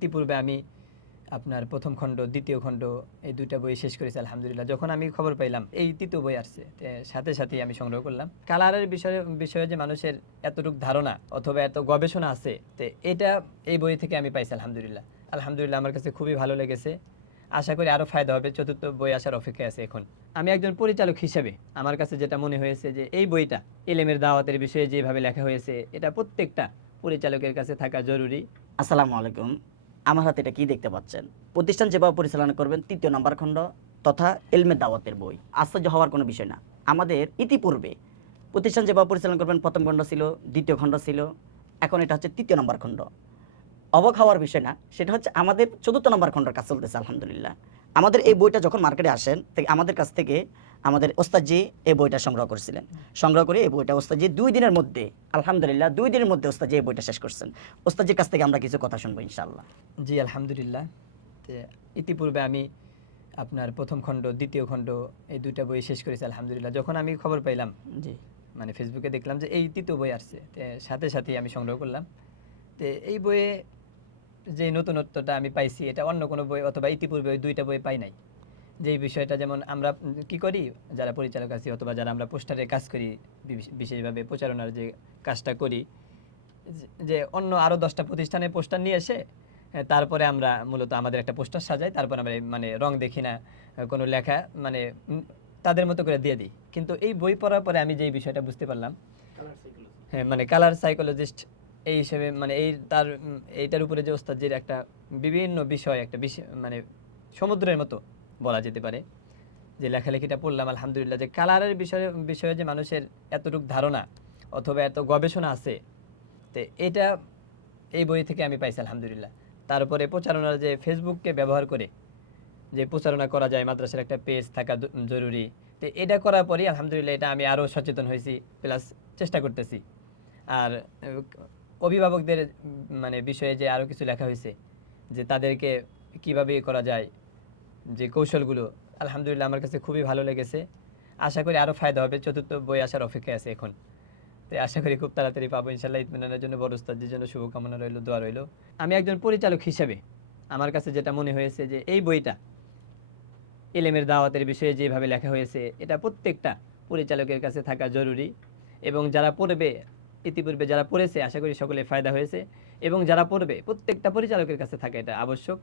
ইতিপূর্বে আমি আপনার প্রথম খণ্ড দ্বিতীয় খণ্ড এই দুইটা বই শেষ করেছি আলহামদুলিল্লাহ। যখন আমি খবর পাইলাম এই তৃতীয় বই আসছে, সাথে সাথেই আমি সংগ্রহ করলাম। কালারের বিষয়ে যে মানুষের এতটুকু ধারণা অথবা এত গবেষণা আছে, তো এটা এই বই থেকে আমি পাইছি আলহামদুলিল্লাহ। আলহামদুলিল্লাহ আমার কাছে খুবই ভালো লেগেছে। আশা করি আরও ফায়দা হবে। চতুর্থ বই আসার অপেক্ষায় আছে এখন। আমি একজন পরিচালক হিসেবে আমার কাছে যেটা মনে হয়েছে যে এই বইটা ইলমের দাওয়াতের বিষয়ে যেভাবে লেখা হয়েছে, এটা প্রত্যেকটা পরিচালকের কাছে থাকা জরুরি। আসসালামু আলাইকুম। আমার হাতে এটা কি দেখতে পাচ্ছেন? প্রতিষ্ঠান যেভাবে পরিচালনা করবেন ৩য় নাম্বার খণ্ড তথা ইলমে দাওয়াতের বই। আশ্চর্য হওয়ার কোনো বিষয় না। আমাদের ইতিপূর্বে প্রতিষ্ঠান যেভাবে পরিচালনা করবেন প্রথম খণ্ড ছিল, দ্বিতীয় খণ্ড ছিল, এখন এটা হচ্ছে ৩য় নাম্বার খণ্ড। অবাক হওয়ার বিষয় না, সেটা হচ্ছে আমাদের ৪র্থ নাম্বার খণ্ডের কাজ চলতেছে আলহামদুলিল্লাহ। আমাদের এই বইটা যখন মার্কেটে আসেন আমাদের কাছ থেকে আমাদের ওস্তাদজি এই বইটা সংগ্রহ করছিলেন। সংগ্রহ করে এই বইটা ওস্তাদজি ২ দিনের মধ্যে আলহামদুলিল্লাহ ২ দিনের মধ্যে ওস্তাদজি এই বইটা শেষ করছেন। ওস্তাদজির কাছ থেকে আমরা কিছু কথা শুনবো ইনশাআল্লাহ। জি আলহামদুলিল্লাহ। তো ইতিপূর্বে আমি আপনার প্রথম খণ্ড দ্বিতীয় খণ্ড এই দুইটা বই শেষ করেছি আলহামদুলিল্লাহ। যখন আমি খবর পাইলাম, জি মানে ফেসবুকে দেখলাম যে এই তৃতীয় বই আসছে, তো সাথে সাথেই আমি সংগ্রহ করলাম। তো এই বইয়ে যে নতুনত্বটা আমি পাইছি, এটা অন্য কোনো বই অথবা ইতিপূর্বে ওই দুইটা বই পাই নাই। যেই বিষয়টা যেমন আমরা কি করি, যারা পরিচালক আছি অথবা যারা আমরা পোস্টারে কাজ করি, বিশেষভাবে প্রচারণার যে কাজটা করি, যে অন্য আরও 10টা প্রতিষ্ঠানে পোস্টার নিয়ে এসে তারপরে আমরা মূলত আমাদের একটা পোস্টার সাজাই, তারপর আমরা মানে রং দেখি না, কোনো লেখা মানে তাদের মতো করে দিয়ে দিই। কিন্তু এই বই পড়ার পরে আমি যেই বিষয়টা বুঝতে পারলাম, হ্যাঁ মানে কালার সাইকোলজিস্ট এই হিসেবে মানে এইটার উপরে যে ওস্তাদের একটা বিভিন্ন বিষয় একটা মানে সমুদ্রের মতো বলা যেতে পারে, যে লেখালেখিটা পড়লাম আলহামদুলিল্লাহ, যে কালারের বিষয়ে যে মানুষের এতটুকু ধারণা অথবা এত গবেষণা আছে, তো এটা এই বই থেকে আমি পাইছি আলহামদুলিল্লাহ। তারপরে প্রচারণার যে ফেসবুককে ব্যবহার করে যে প্রচারণা করা যায়, মাদ্রাসার একটা পেজ থাকা জরুরি, তো এটা করার পরেই আলহামদুলিল্লাহ এটা আমি আরও সচেতন হয়েছি, প্লাস চেষ্টা করতেছি। আর অভিভাবকদের মানে বিষয়ে যে আরও কিছু লেখা হয়েছে, যে তাদেরকে কিভাবে করা যায়, যে কৌশলগুলো, আলহামদুলিল্লাহ আমার কাছে খুবই ভালো লেগেছে। আশা করি আরও ফায়দা হবে। চতুর্থ বই আসার অপেক্ষায় আছে এখন। তো আশা করি খুব তাড়াতাড়ি পাবো ইনশাল্লাহ। ইতমিনানের জন্য বড় উস্তাদের জন্য শুভকামনা রইল, দোয়া রইল। আমি একজন পরিচালক হিসেবে আমার কাছে যেটা মনে হয়েছে যে এই বইটা ইলমের দাওয়াতের বিষয়ে যেভাবে লেখা হয়েছে, এটা প্রত্যেকটা পরিচালকের কাছে থাকা জরুরি। এবং যারা পড়বে, ইতিপূর্বে যারা পড়েছে আশা করি সকলে ফায়দা হয়েছে, এবং যারা পড়বে প্রত্যেকটা পরিচালকের কাছে থাকা এটা আবশ্যক।